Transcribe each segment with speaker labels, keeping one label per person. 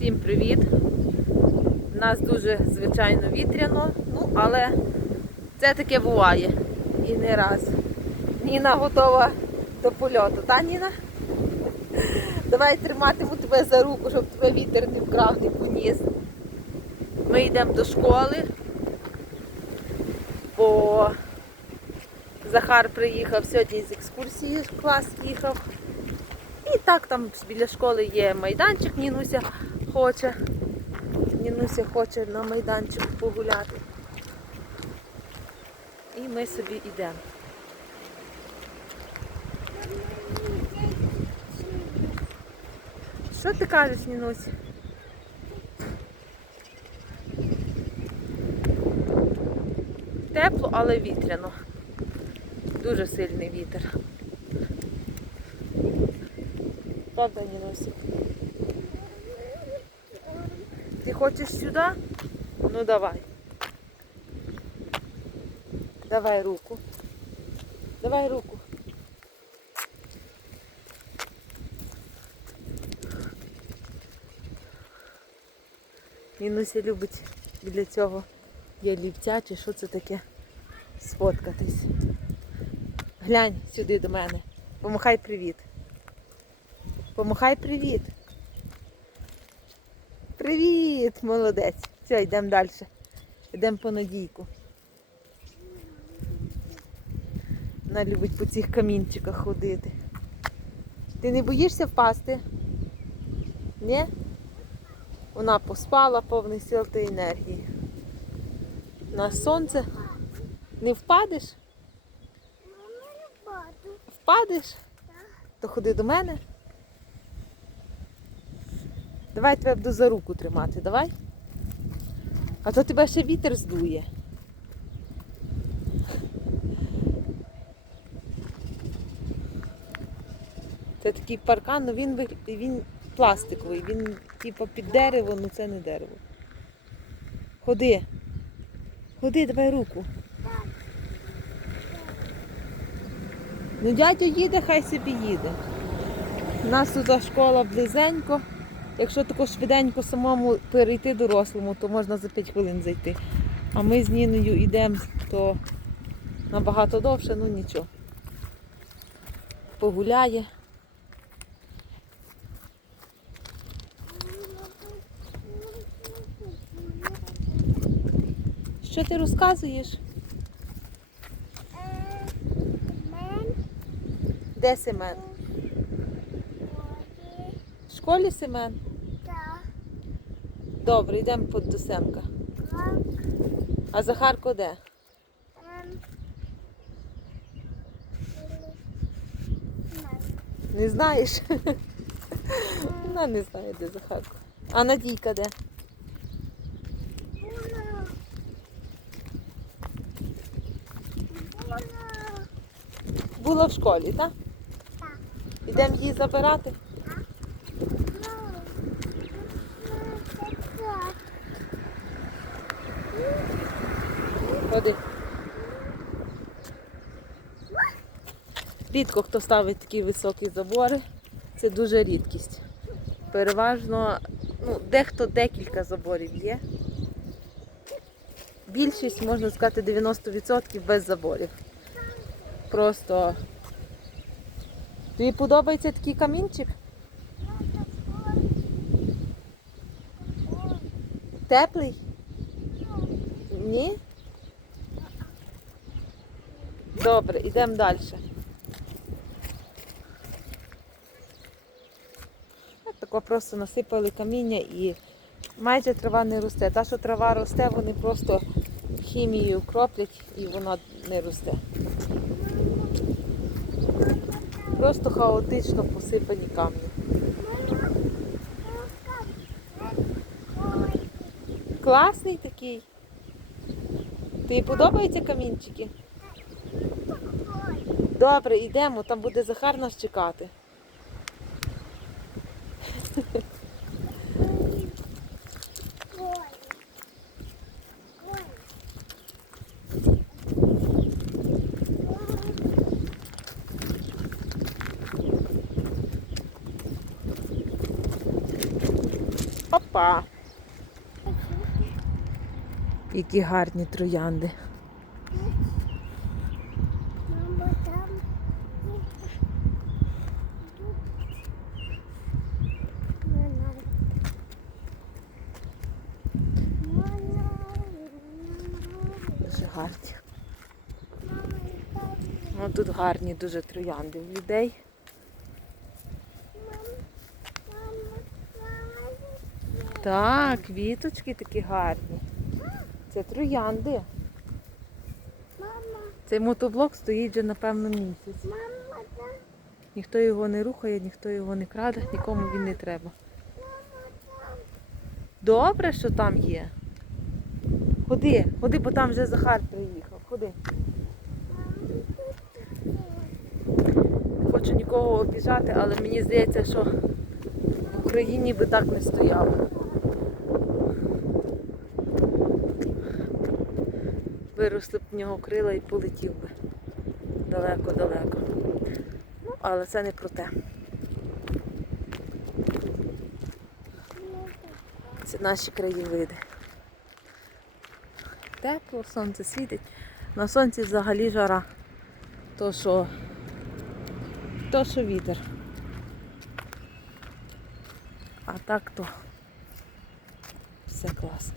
Speaker 1: Всім привіт! У нас дуже звичайно вітряно, ну але це таке буває. І не раз. Ніна готова до польоту, та Ніна? Давай триматиму тебе за руку, щоб тебе вітер не вкрав, не поніс. Ми йдемо до школи, бо Захар приїхав сьогодні з екскурсії, клас їхав. І так там біля школи є майданчик, Нінуся хоче. Нінуся хоче на майданчик погуляти. І ми собі йдемо. Що ти кажеш, Нінусі? Тепло, але вітряно. Дуже сильний вітер. Правда, Нінусі? Ти хочеш сюди? Ну давай. Давай руку. Давай руку. Нінуся любить біля цього ялівця чи що це таке сфоткатись. Глянь сюди до мене. Помахай привіт. Помахай привіт. Привіт, молодець. Все, йдемо далі. Йдемо по надійку. Вона любить по цих камінчиках ходити. Ти не боїшся впасти? Ні? Вона поспала повний сил та енергії. На сонце не впадеш? Впадеш? То ходи до мене. Давай тебе буду за руку тримати, давай. А то тебе ще вітер здує. Це такий паркан, але він, він пластиковий, він типу під дерево, але це не дерево. Ходи. Ходи, давай руку. Ну дядько їде, хай собі їде. У нас тут школа близенько. Якщо тако швиденько самому перейти дорослому, то можна за 5 хвилин зайти. А ми з Ніною йдемо, то набагато довше, ну нічого. Погуляє. Що ти розказуєш? Де Семен? В школі Семен? Добре, йдемо до Семка. А Захарко де? Не знаєш? Вона не знає, де Захарко. А Надійка де? Була в школі, так?
Speaker 2: Так.
Speaker 1: Йдемо її забирати. Рідко хто ставить такі високі забори. Це дуже рідкість. Переважно, ну, дехто декілька заборів є. Більшість, можна сказати, 90% без заборів. Просто тобі подобається такий камінчик? Теплий? Ні? Добре, йдемо далі. Тако просто насипали каміння і майже трава не росте. Та, що трава росте, вони просто хімією кроплять і вона не росте. Просто хаотично посипані камні. Класний такий. Тобі подобаються камінчики? Добре, йдемо, там буде Захар нас чекати. Опа! Які гарні троянди.
Speaker 2: Мама, там. Не надо. Мама,
Speaker 1: Дуже гарні.
Speaker 2: мама, там.
Speaker 1: Ну, тут гарні дуже троянди в людей. Так, квіточки такі гарні. Це троянди. Цей мотоблок стоїть вже напевно місяць. Ніхто його не рухає, ніхто його не краде, нікому він не треба. Добре, що там є. Ходи, ходи, бо там вже Захар приїхав. Ходи. Не хочу нікого обіжати, але мені здається, що в Україні би так не стояло. Виросли б в нього крила і полетів би далеко-далеко. Ну, але це не про те. Це наші краєвиди. Тепло, сонце світить. На сонці взагалі жара. То що, то що вітер. А так то все класно.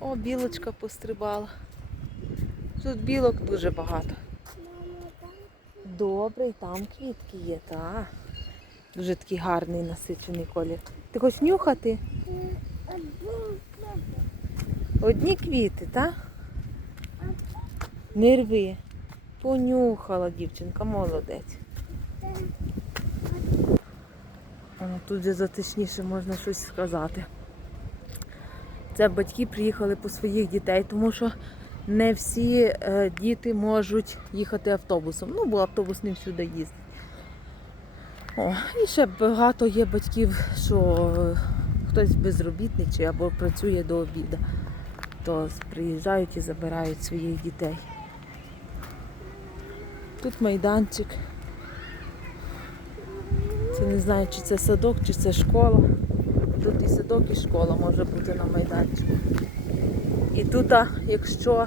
Speaker 1: О, білочка пострибала. Тут білок дуже багато. Добре, там квітки є, так. Дуже такий гарний насичений колір. Ти хочеш нюхати? Одні квіти, так? Не рви. Понюхала дівчинка, молодець. Тут вже затишніше можна щось сказати. Це батьки приїхали по своїх дітей, тому що не всі е, діти можуть їхати автобусом. Ну, бо автобус не всюди їздить. О, і ще багато є батьків, що е, хтось безробітний або працює до обіду, то приїжджають і забирають своїх дітей. Тут майданчик. Це не знаю, чи це садок, чи це школа. Тут і садок, і школа може бути на майданчику. І тут, якщо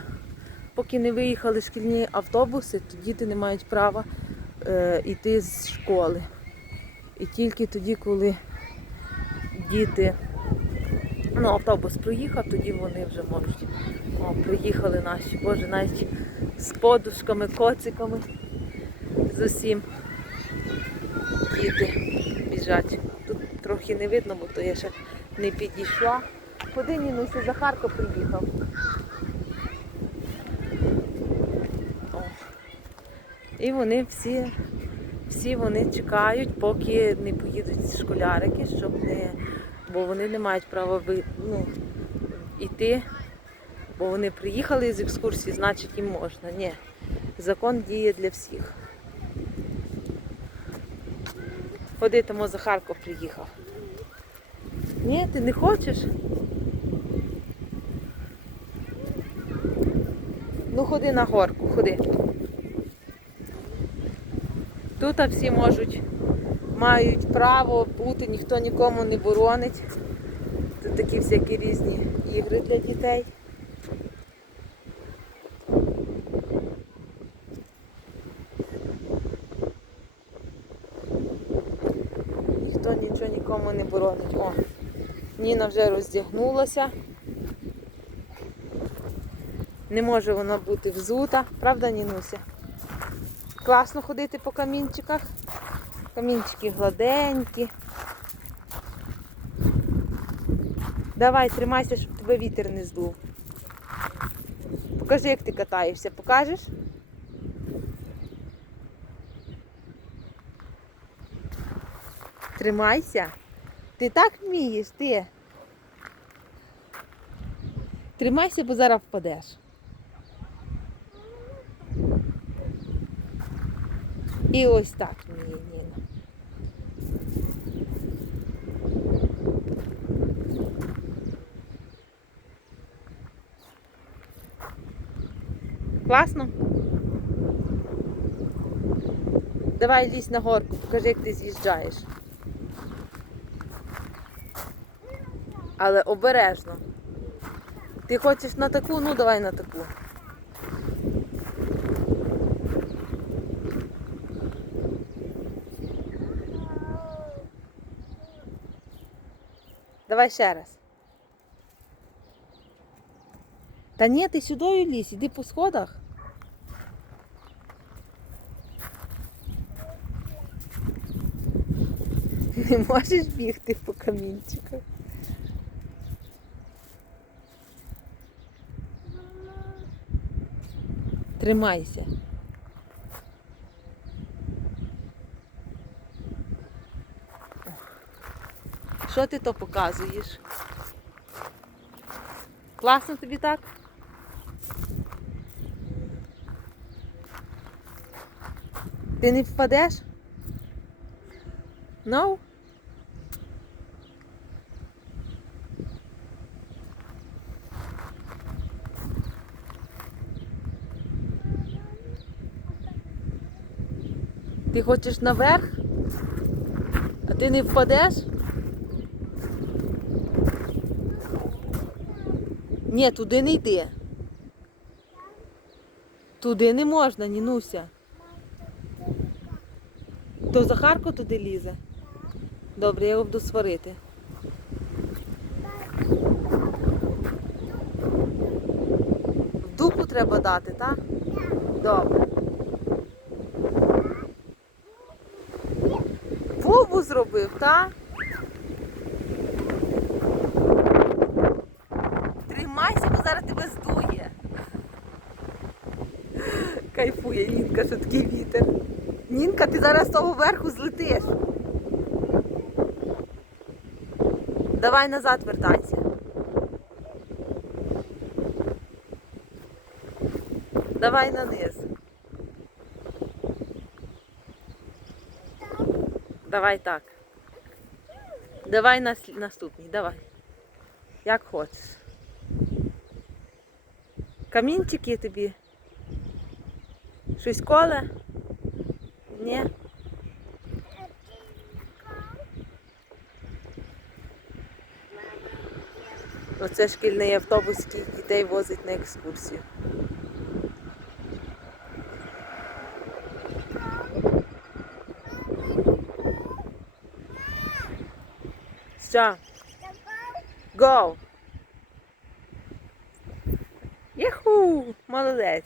Speaker 1: поки не виїхали шкільні автобуси, то діти не мають права е, йти з школи. І тільки тоді, коли діти, ну, автобус проїхав, тоді вони вже можуть. О, приїхали наші, боже, навіть з подушками, коциками, з усім. Діти біжать. Тут трохи не видно, бо то я ще не підійшла. Куди Нінуся Захарко приїхав? О. І вони всі, всі вони чекають, поки не поїдуть школярики, щоб не. Бо вони не мають права ну, йти, бо вони приїхали з екскурсії, значить їм можна. Ні. Закон діє для всіх. Ходи, тому за Захарко приїхав. Ні, ти не хочеш? Ну ходи на горку, ходи. Тут всі можуть, мають право бути, ніхто нікому не боронить. Тут такі всякі різні ігри для дітей. Ніхто нічого нікому не боронить. О, Ніна вже роздягнулася. Не може вона бути взута, правда, Нінуся? Класно ходити по камінчиках. Камінчики гладенькі. Давай, тримайся, щоб тебе вітер не здув. Покажи, як ти катаєшся. Покажеш? Тримайся. Ти так вмієш, ти. Тримайся, бо зараз впадеш. І ось так вміє Ніна. Класно? Давай лізь на горку, покажи, як ти з'їжджаєш. Але обережно. Ти хочеш на таку, ну давай на таку. Давай ще раз. Та ні, ти сюди лізь, іди по сходах. Не можеш бігти по камінчиках. Тримайся. Що ти то показуєш? Класно тобі так? Ти не впадеш? No? Ти хочеш наверх? А ти не впадеш? Ні, туди не йди. Туди не можна, Нінуся. То Захарко туди лізе. Добре, я його буду сварити. В дупу треба дати, так? Добре. Зробив, так? Тримайся, бо зараз тебе здує. Кайфує Нінка, що такий вітер. Нінка, ти зараз з того верху злетиш. Давай назад вертайся. Давай на низ. Давай так. Давай нас, наступний, давай. Як хочеш. Камінчики тобі. Щось коле? Ні? Оце шкільний автобус, який дітей возить на екскурсію. Що? Go! Єху! Молодець!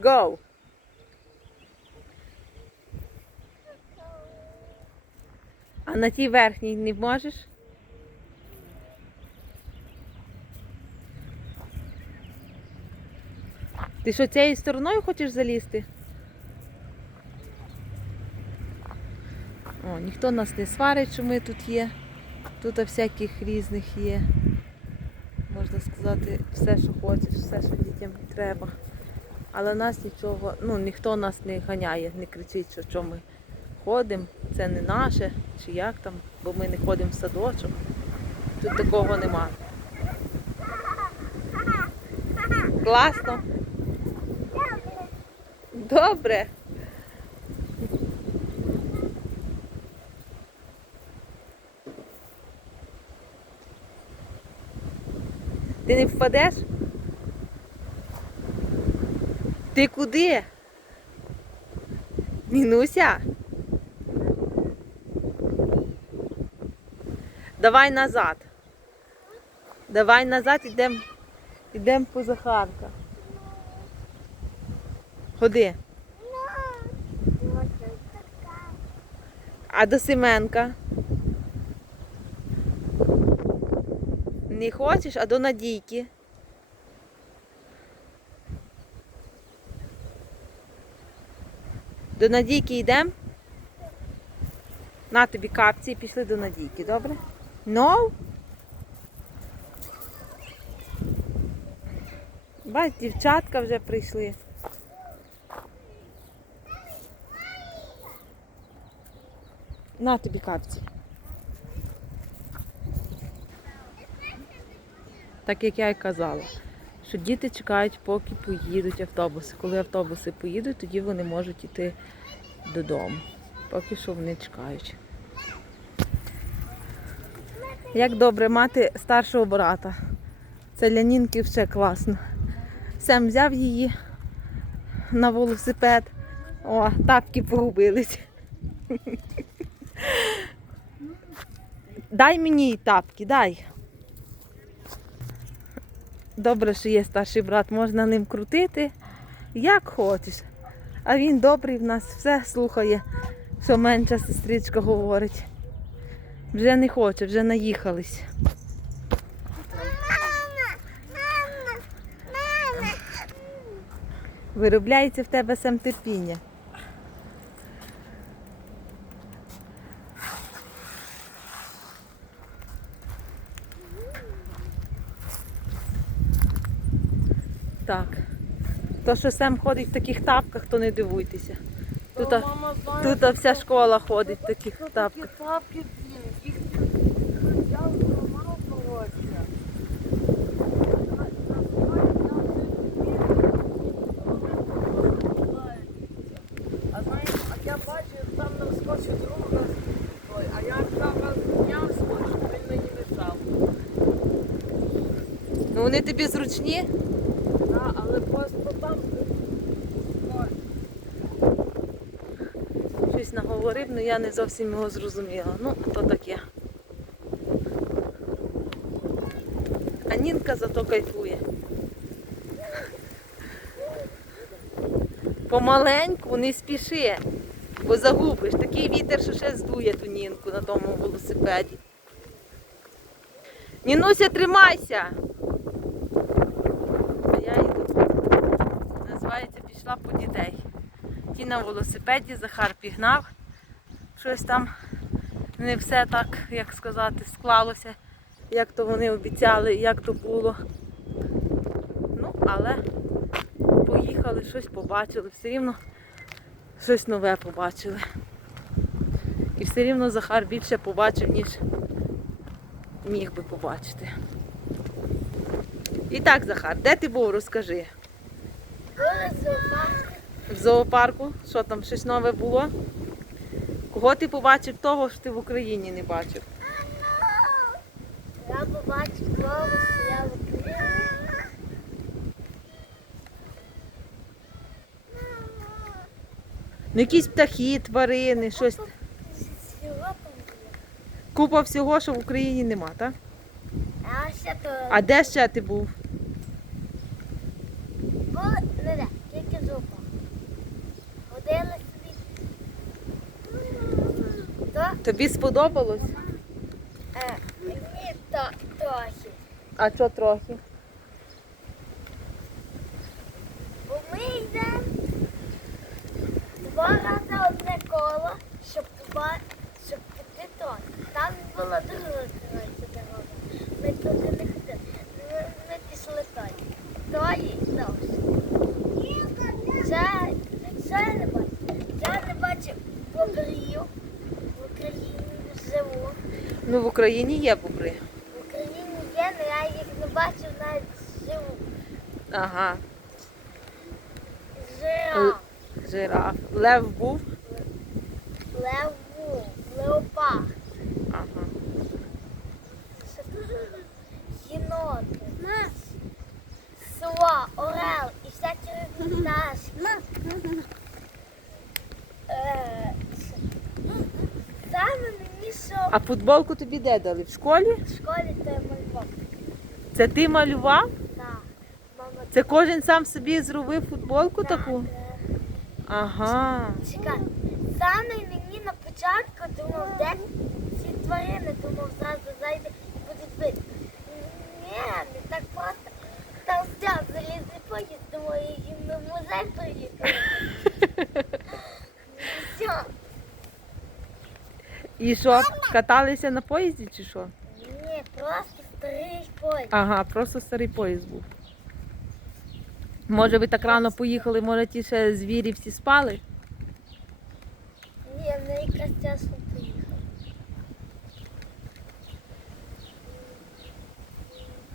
Speaker 1: Go! А на тій верхній не можеш? Ти що цією стороною хочеш залізти? О, ніхто нас не сварить, що ми тут є. Тут всяких різних є. Можна сказати, все, що хочеш, все, що дітям треба. Але нас нічого, ну ніхто нас не ганяє, не кричить, що, що ми ходимо, це не наше, чи як там, бо ми не ходимо в садочок. Тут такого нема. Класно. Добре. Ти не впадеш? Ти куди? Мінуся? Давай назад. Давай назад ідемо ідем по Захарка. Ходи. А до Семенка? Не хочеш, а до Надійки? До Надійки йдемо? На тобі капці і пішли до Надійки, добре? No? Бач, дівчатка вже прийшли. На тобі капці. Так як я й казала, що діти чекають, поки поїдуть автобуси. Коли автобуси поїдуть, тоді вони можуть йти додому. Поки що вони чекають. Як добре мати старшого брата. Це для Нінки все класно. Сем взяв її на велосипед. О, тапки погубились. Дай мені тапки, дай. Добре, що є старший брат, можна ним крутити, як хочеш. А він добрий в нас все слухає, що менша сестричка говорить. Вже не хоче, вже наїхались. Виробляється в тебе сам терпіння. Так. То, що Сем ходить в таких тапках, то не дивуйтеся. Тут,
Speaker 3: мама знає,
Speaker 1: тут вся школа ходить в таких тапках.
Speaker 3: тапки, їх я. А знаєш, а я бачу, там нам скочить Ой, а я зараз дня скочу, він мені мешав.
Speaker 1: Ну вони тобі зручні?
Speaker 3: Да, але просто там Ой,
Speaker 1: Щось наговорив, але я не зовсім його зрозуміла. Ну, то таке. А Нінка зато кайфує. Помаленьку, не спіши, бо загубиш. Такий вітер, що ще здує ту Нінку на тому велосипеді. Нінуся, тримайся! А я йду. Називається пішла по дітей. Ті на велосипеді, Захар пігнав. Щось там не все так, як сказати, склалося, як то вони обіцяли, як то було. Ну, але поїхали, щось побачили, все рівно щось нове побачили. І все рівно Захар більше побачив, ніж міг би побачити. І так, Захар, де ти був, розкажи. В зоопарку? Що там, щось нове було? Кого ти побачив того, що ти в Україні не бачив?
Speaker 2: Я побачив того, що я в Україні.
Speaker 1: Ну якісь птахи, тварини, щось.
Speaker 2: Всього.
Speaker 1: Купа всього, що в Україні нема, так?
Speaker 2: А ще то
Speaker 1: А де ще ти був?
Speaker 2: були не де, тільки зупа. Ходили собі. То
Speaker 1: Тобі сподобалось?
Speaker 2: е, мені то трохи.
Speaker 1: А що трохи?
Speaker 2: Бо ми йдемо два рази одне коло, щоб, поба- щоб піти то. Там була друга коротше, дорога. Ми туди не ходили. Ми, ми пішли той. Тої зовсім. Це, це я не бачу. Я не бачу бобрів. В Україні живу.
Speaker 1: Ну в Україні є бобри.
Speaker 2: В Україні є, але я їх не бачу навіть живу.
Speaker 1: Ага.
Speaker 2: Жираф.
Speaker 1: Жираф. Лев був.
Speaker 2: Леву, леопард,
Speaker 1: Ага.
Speaker 2: єноти, сова, орел і всякі різні пташки. Е, Саме мені що
Speaker 1: А футболку тобі де дали? В школі?
Speaker 2: в школі я малював.
Speaker 1: Це ти малював?
Speaker 2: Так, мама
Speaker 1: Це кожен сам собі зробив футболку таку?
Speaker 2: е,
Speaker 1: Ага.
Speaker 2: Чекай, саме мені на початку думав, де ці тварини, думав, зразу зайде і будуть бити. Ні, не так просто. Там стяг залізний поїзд, думаю, їм на музей приїхали. Все.
Speaker 1: І що, каталися на поїзді чи що?
Speaker 2: Ні, просто старий поїзд.
Speaker 1: Ага, просто старий поїзд був. Може ви так рано поїхали, може ті ще звірі всі спали?
Speaker 2: Ні, ми якраз часом приїхали.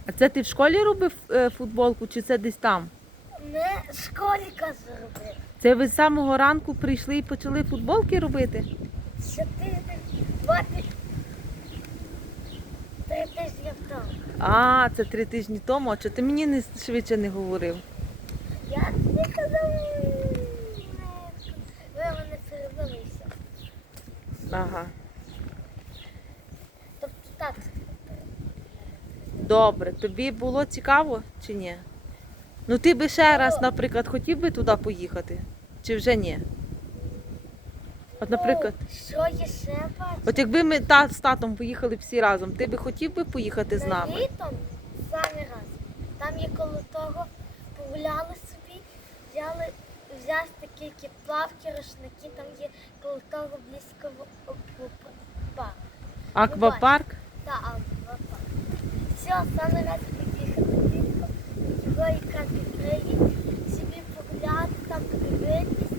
Speaker 1: А це ти в школі робив е, футболку, чи це десь там?
Speaker 2: Ми в школі зробили.
Speaker 1: Це ви з самого ранку прийшли і почали футболки робити?
Speaker 2: Ще тиждень. Три тижні тому.
Speaker 1: А, це три тижні тому. А чого ти мені не швидше не говорив?
Speaker 2: Я тобі казав, ви мене перебилися.
Speaker 1: Ага.
Speaker 2: Тобто так.
Speaker 1: Добре, тобі було цікаво чи ні? Ну ти би ще раз, наприклад, хотів би туди поїхати? Чи вже ні? От, наприклад,
Speaker 2: Ну, що є ще бачити?
Speaker 1: от якби ми та, з татом поїхали всі разом, ти би хотів би поїхати з нами?
Speaker 2: Літом самі раз. Там є коло того, погуляли собі, взяли, взяли такі які плавки, рушники, там є коло того близько в- в- в- парк.
Speaker 1: Аквапарк?
Speaker 2: Аквапарк. Все, саме раз поїхати влітку, його якраз відкриє, собі погуляти, там подивитись,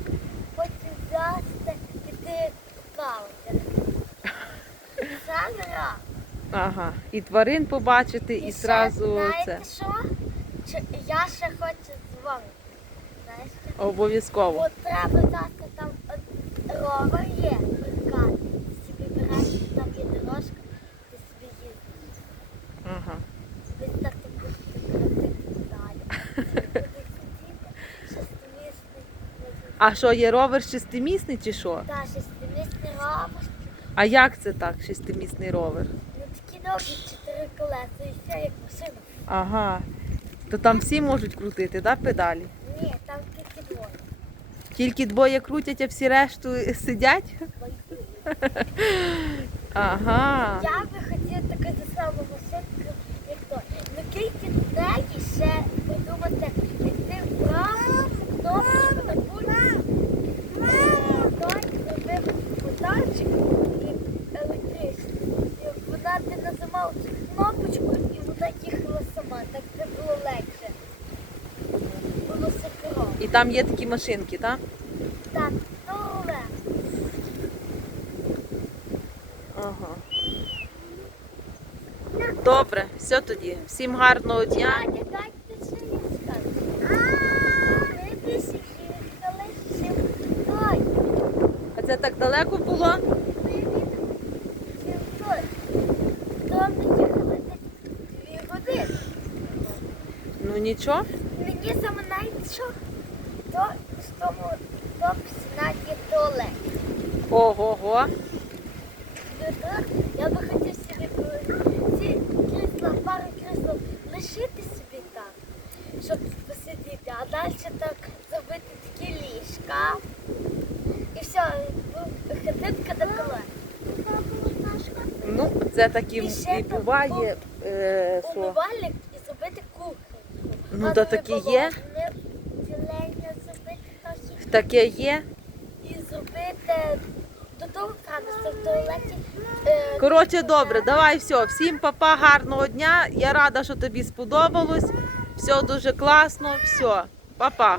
Speaker 2: потім взяти, Саме раз.
Speaker 1: Ага. І тварин побачити, і
Speaker 2: ще,
Speaker 1: зразу
Speaker 2: знаєте
Speaker 1: це.
Speaker 2: що? Чи, я ще хочу з вами. Знаєш.
Speaker 1: Обов'язково.
Speaker 2: От треба завтра там от, ровер є, прикат. Ти собі береш, там є дорожка, ти собі їздиш.
Speaker 1: Ага.
Speaker 2: Десь так ти будеш крутити далі. Будеш сидіти, шестимісний.
Speaker 1: А що, є ровер шестимісний чи що?
Speaker 2: Та, шестимісний ровер.
Speaker 1: А як це так, шестимісний ровер?
Speaker 2: Ну такі довгі чотири колеса і все, як машина.
Speaker 1: Ага. То там всі можуть крутити, да, педалі?
Speaker 2: Ні, там тільки двоє.
Speaker 1: Тільки двоє крутять, а всі решту сидять? Ага.
Speaker 2: Я би хотіла таку ту саму машинку, як то. Ну тільки до неї ще придумати, як ти вправо кнопочку на пульті. Той зробив моторчик як електричний. І вона ти нажимав цю кнопочку і вона їхала сама. Так це було легше. Було суперово.
Speaker 1: І там є такі машинки, так?
Speaker 2: Так, легше.
Speaker 1: Ага. Добре, все тоді. Всім гарного дня. А це так далеко було? Ну нічого.
Speaker 2: Мені саме навіть що, то з тому то пісна є туалет.
Speaker 1: Ого-го.
Speaker 2: Ну, так, Я би хотів собі ці крісла, пару крісел лишити собі так, щоб посидіти, а далі так зробити такі ліжка. І все, хатинка до колес.
Speaker 1: Ну, це так і,
Speaker 2: І там
Speaker 1: буває. Е, що?
Speaker 2: Умивальник і зробити кухню.
Speaker 1: Ну, то
Speaker 2: було,
Speaker 1: є.
Speaker 2: не Відділення зробити трохи
Speaker 1: Таке є.
Speaker 2: і зробити до того каністра в туалеті. е,
Speaker 1: Коротше, добре, давай все. Всім папа, гарного дня. Я рада, що тобі сподобалось. Все дуже класно. Все, папа.